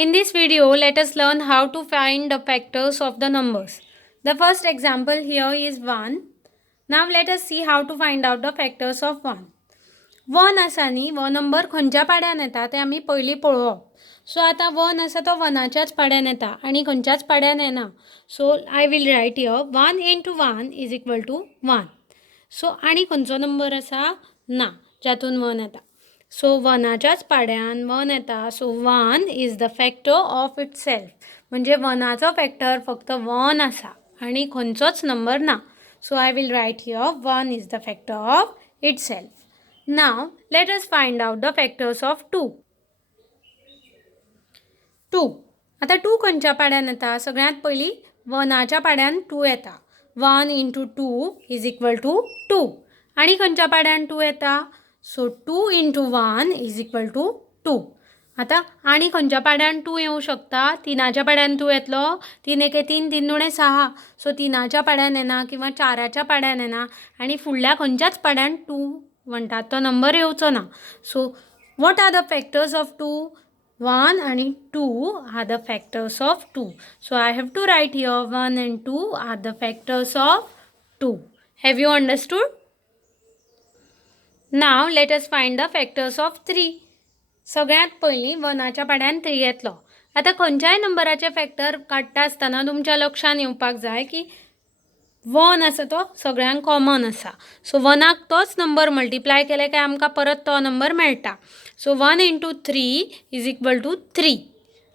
In this video, let us learn how to find the factors of the numbers. The first example here is 1. Now let us see how to find out the factors of 1. 1 आसा न्ही, वो number खंयच्या पाड्यान येता ते आमी पयलीं पळोवप. So आतां 1 आसा तो 1च्याच पाड्यान येता आनी खंयच्याच पाड्यान येना. So I will write here 1 into 1 is equal to 1. So आनी खंयचो नंबर आसा ना जातून 1 येता. सो 1च्याच पाड्यान 1 येता. So 1 is the factor of it self. म्हणजे 1चो फॅक्टर फक्त 1 आसा आनी खंयचोच नंबर ना. So I will write here 1 is the factor of itself. Now let us find out the factors of 2. 2 आता 2 खंयच्या पाड्यान येता. सगळ्यात पयलीं 1च्या पाड्यान 2 येता. 1 into 2 is equal to 2. आनी खंयच्या पाड्यान 2 येता. So 2 into 1 is equal to 2. आता आनी खंयच्या पाड्यान 2 येवं शकता. 3च्या पाड्यान 2 येतलो. 3 एके 3, 3 दुणे 6. सो 3च्या पाड्यान येना किंवा 4च्या पाड्यान येना आनी फुडल्या खंयच्याच पाड्यान 2 म्हणटात तो नंबर येवचो ना. So what are the factors of 2? 1 and 2 are the factors of 2. So I have to write here 1 and 2 are the factors of 2. Have you understood? Now let us find the factors of 3. सगळ्यात पयलीं 1च्या पाड्यान 3 येतलो. आता खंयच्याय नंबराचे factor काडटा आसतना तुमच्या लक्षान येवपाक जाय की 1 आसा तो सगळ्यांक कॉमन आसा. सो 1क तोच नंबर मल्टिप्लाय केले काय आमकां परत तो नंबर मेळटा. So 1 into 3 is equal to 3.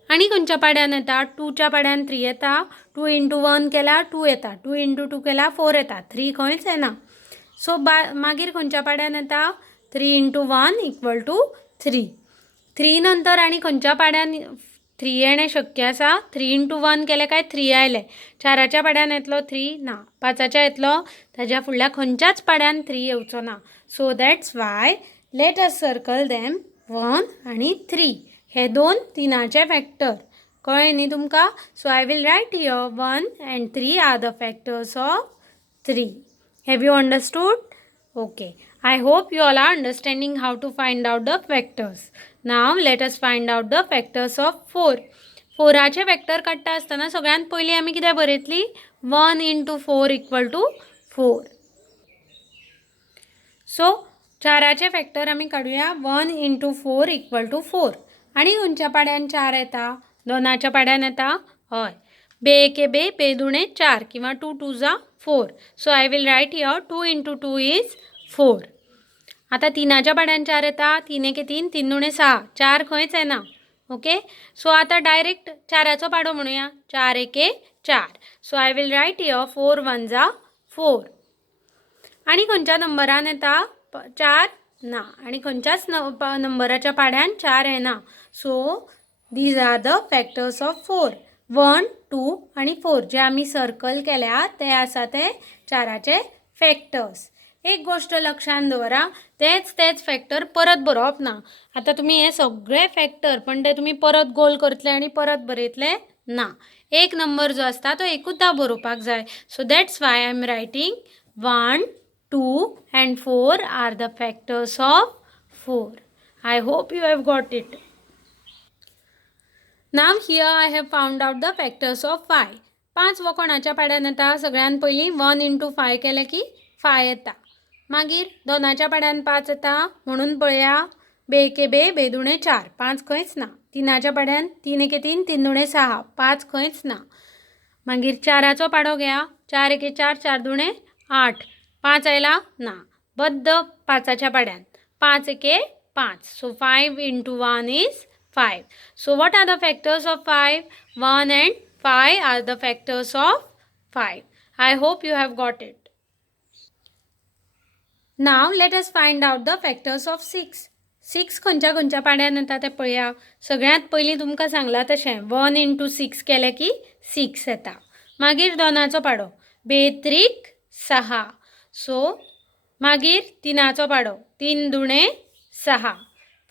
आनी खंयच्या पाड्यान येता. 2च्या पाड्यान 3 येता. 2 into 1 केल्यार 2 येता. 2 into 2 केल्यार 4 येता. 3 खंयच येना. सो मागीर खंयच्या पाड्यान येता. 3 into 1 equal to 3. 3 नंतर आनी खंयच्या पाड्यान 3 येणे शक्य आसा. 3 into 1 केले काय 3 आयले. 4च्या पाड्यान येतलो 3 ना. 5च्या येतलो. ताज्या फुडल्या खंयच्याच पाड्यान 3 येवचो ना. So that's why let us circle them 1 आणि 3. हे दोन 3चे फॅक्टर. कळ्ळें न्ही तुमकां. So I will write here 1 and 3 are the factors of 3. Have you understood? Okay. I hope you all are understanding how to find out the factors. Now let us find out the factors of 4. 4चे factor काडटा आसतना सगळ्यात पयलीं आमी कितें बरयतली. 1 into 4 equal to 4. So 4चे factor आमी काडुया. 1 into 4 equal to 4. आनी खंयच्या पाड्यान 4 येता. 2च्या पाड्यान येता. हय. बे एके बे, बे दुणे 4 किंवा 2 2 4. So I will write here 2 into 2 is 4. आता 3च्या पाड्यान 4 येता. 3 एके 3, 3 दुणे 6. 4 खंयच येना. ओके. सो आता डायरेक्ट 4चो पाडो म्हणूया. 4 एके 4. So I will write here 4 1 4. आनी खंयच्या नंबरान येता. 4 ना. आनी खंयच्याच नंबराच्या पाड्यान 4 येना. So these are the factors of 4. 1 2 आणि 4 जे आमी सर्कल केल्या ते आसा ते 4चे फॅक्टर्स. एक गोष्ट लक्षात दवरा. तेच फॅक्टर परत बरोवप ना. आता तुम्ही हे सगळे फॅक्टर पण ते तुम्ही परत गोल करतले आणि परत बरयतले ना. एक नंबर जो असता तो एकूचदा बरोवपाक जाय. So that's why I am writing 1 2 and 4 are the factors of 4. I hope you have got it. Now here I have found out the factors of 5. 5 वो कोणाच्या पाड्यान येता. सगळ्यात पयलीं 1 into 5 केले की 5 येता. मागीर 2च्या पाड्यान 5 येता म्हणून पळया. बे एके बे, बे दुणे 4. 5 खंयच ना. 3च्या पाड्यान 3 एके 3, 3 दुणे 6. 5 खंयच ना. मागीर 4चो पाडो घ्या. 4 एके 4, 4 दुणे 8. 5 आयला ना. बद्द 5च्या पाड्यान. 5 एके 5. So 5 into 1 is 5. So what are the factors of 5? 1 and 5 are the factors of 5. I hope you have got it. Now let us find out the factors of 6. 6 खंयच्या पाड्यान येता ते पळया. सगळ्यात पयलीं तुमकां सांगला तशें 1 into 6 केले की 6 येता. मागीर 2चो पाडो. बे 3 6. सो मागीर 3चो पाडो. 3 दुणे 6.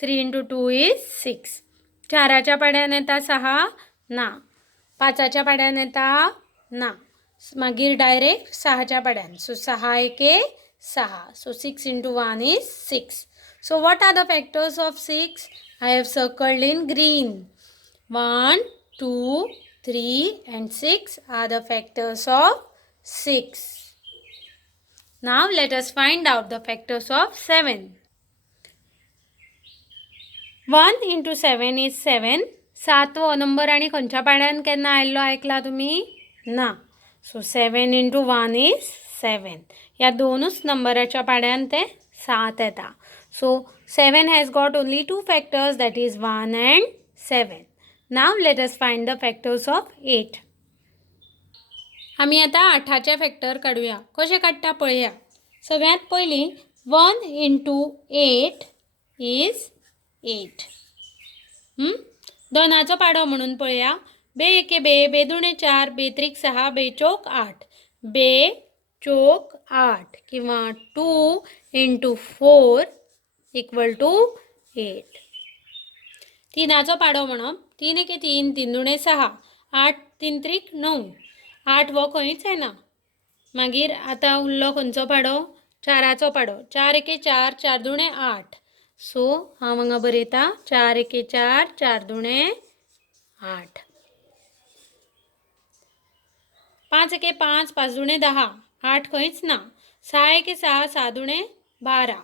3 into 2 is 6. 4च्या पाड्यान येता 6 ना. 5च्या पाड्यान येता ना. मागीर डायरेक्ट 6च्या पाड्यान. सो 6 एके 6. So 6 into 1 is 6. So what are the factors of 6? I have circled in green. 1, 2, 3 and 6 are the factors of 6. Now let us find out the factors of 7. 1 into 7 is 7. सातवो number आणि खंयच्या पाड्यान केन्ना आयल्लो आयकला तुम्ही? ना. So 7 into 1 is 7. या दोनूच नंबराच्या पाड्यान ते 7 येता. So 7 has got only two factors, that is 1 and 7. Now let us find the factors of 8. आम्ही आता 8चे फॅक्टर काढूया. कसे काढता पळया. सगळ्यात पहिली 1 into 8 is 8. दोनाचो पाडो म्हणून पळया. बे एके बे, बे दुणे 4, बे त्रिक 6, बे चौक 8. बे चौक 8 किंवा 2 into 4 equal to 8. तिनाचो पाडो म्हणप. 3 एके 3, 3 दुणे 6, 8 3 त्रिक 9. 8 वो खंयच येना. मागीर आता उरलो खंयचो पाडो? 4चो पाडो. 4 एके 4, 4 दुणे 8. सो हांव हांगा बरयता 4 एके 4, 4 दुणे 8. 5 एके 5, 5 दुणे 10. 8 खंयच ना. 6 एके 6, 6 दुणे 12.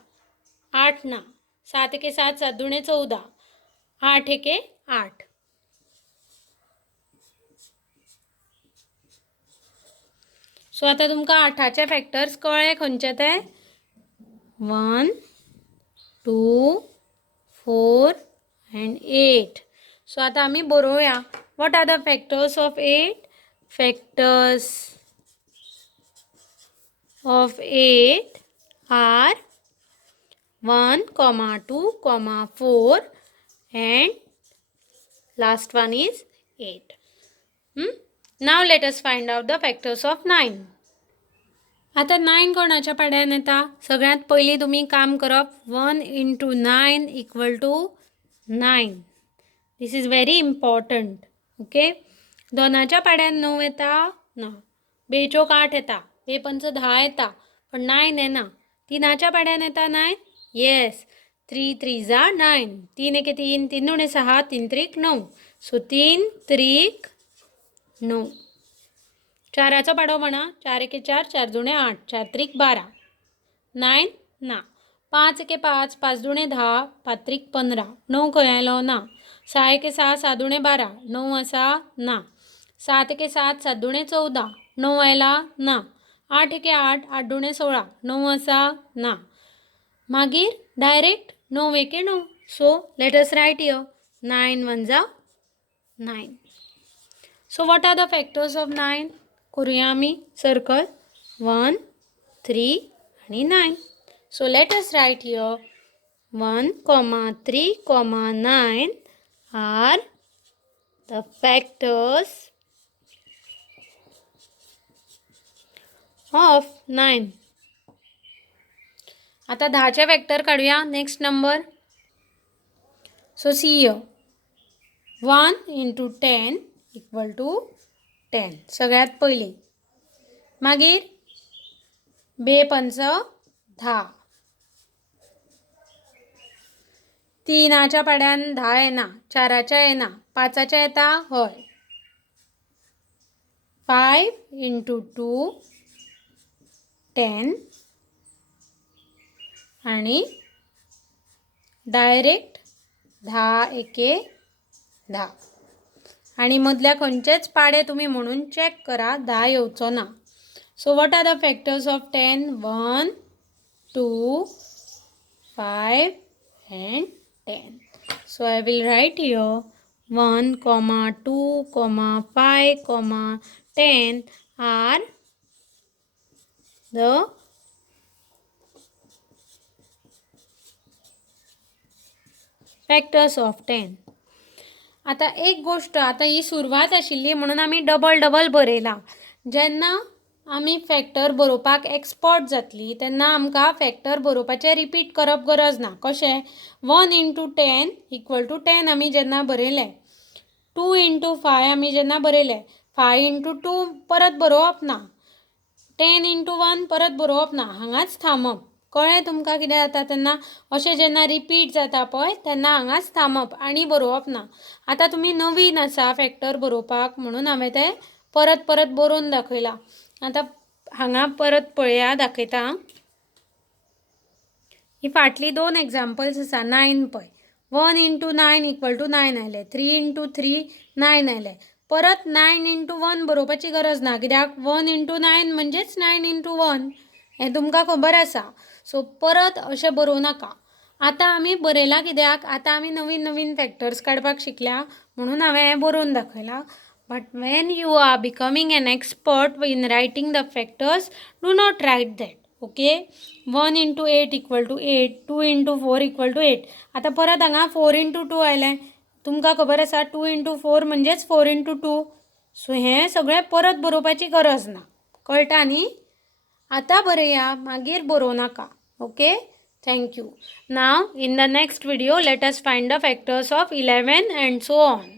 8 ना. 7 एके 7, 7 दुणे 14. 8 एके 8. सो आता तुमकां 8चे फॅक्टर्स कळ्ळे खंयचे ते? 1, 2, 4 and 8. सो आता आम्ही बरोवया. What are the factors of 8? Factors of 8 are 1, 2, 4 and last one is 8. Now let us find out the factors of 9. आता 9 कोणाच्या पाड्यान येता? सगळ्यात पहिली तुम्ही काम करप. 1 into 9 equal to 9. This is very important. Okay. दोनाच्या पाड्यान 9 येता? ना. बेचोक 8 येता. बे पंच 10 येता. पण 9 येना. तिनाच्या पाड्यान येता 9? येस. 3 3 जा 9. 3 एके 3, 3 दुणे 6, 3 त्रिक 9. सो 3 त्रिक 9. 4चो पाडो म्हणा. 4 एके 4, 4 दुणे 8, 4 त्रिक 12. 9 ना. 5 एके 5, 5 दुणे 10, 5 त्रिक 15. 9 खंय आयलो? ना. 6 एके 6, 6 दुणे 12. 9 आसा? ना. 7 एके 7, 7 दुणे 14. 9 आयला? ना. 8 एके 8, 8 दुणे 16. 9 आसा? ना. मागीर डायरेक्ट 9 एके 9. So let us write here. 9 1 जा 9. So what are the factors of 9? करूया आम्ही सर्कल. 1, 3 आणि 9. So let us right here 1, 3, 9 are the factors of 9. आता 10चे फॅक्टर काढूया. Next number. So see here 1 into 10 equal to 10. सगळ्यात पहिली. मागीर बे पंच 10. तिनाच्या पाड्यान 10 येना. 4च्या येना. 5च्या येता? हय. 5 into 2 10 आणि डायरेक्ट 10 एके 10. आणि मधल्या खंयचेच पाडे तुम्ही म्हणून चेक करा. 10 येवचो ना. So what are the factors of 10? 1, 2, 5 and 10. So I will write here 1, 2, 5, 10 are the factors of 10. आता एक गोष्ट, आता ही सुरवात आशिल्ली म्हणून आम्ही डबल बरयला. जेन्ना आम्ही फॅक्टर बरोवपाक एक्सपर्ट जातली तेन्ना आमकां फॅक्टर बरोवपाचें रिपीट करप गरज ना. कशें? 1 into 10 equal to 10 आमी जेन्ना बरयलें. 2 into 5 आमी जेन्ना बरयलें. 5 into 2 परत बरोवप ना. 10 into 1 परत बरोवप ना. हांगाच थांबप. कळ्ळें तुमकां कितें जाता तेन्ना अशें जेन्ना रिपीट जाता पळय तेन्ना हांगाच थांबप आनी बरोवप ना. आतां तुमी नवीन आसा फॅक्टर बरोवपाक म्हणून हांवें तें परत परत बरोवन दाखयलां. आतां हांगा परत पळया दाखयता. ही फाटली 2 एग्जाम्पल्स आसा. 9 पळय 1 इंटू 9 इक्वल टू 9 आयलें. 3 इंटू 3 9 आयलें. परत 9 इंटू 1 बरोवपाची गरज ना कित्याक 1 इंटू 9 म्हणजेच 9 इंटू 1 हें तुमकां खबर आसा. सो परत अशें बरोवं नाका. आतां आमी बरयलां कित्याक आतां आमी नवीन नवीन फॅक्टर्स काडपाक शिकल्या म्हणून हांवें हें बरोवन दाखयलां. But when you are becoming an expert in writing the factors do not write that. Okay 1 into 8 equal to 8 2 into 4 equal to 8. आतां परत हांगा 4 इंटू 2 आयलें. तुमकां खबर आसा 2 इंटू 4 म्हणजेच 4 इंटू 2. सो हें सगळें परत बरोवपाची गरज ना. कळटा न्ही. आतां बरया मागीर बरोवं नाका. Okay thank you. Now in the next video let us find the factors of 11 and so on.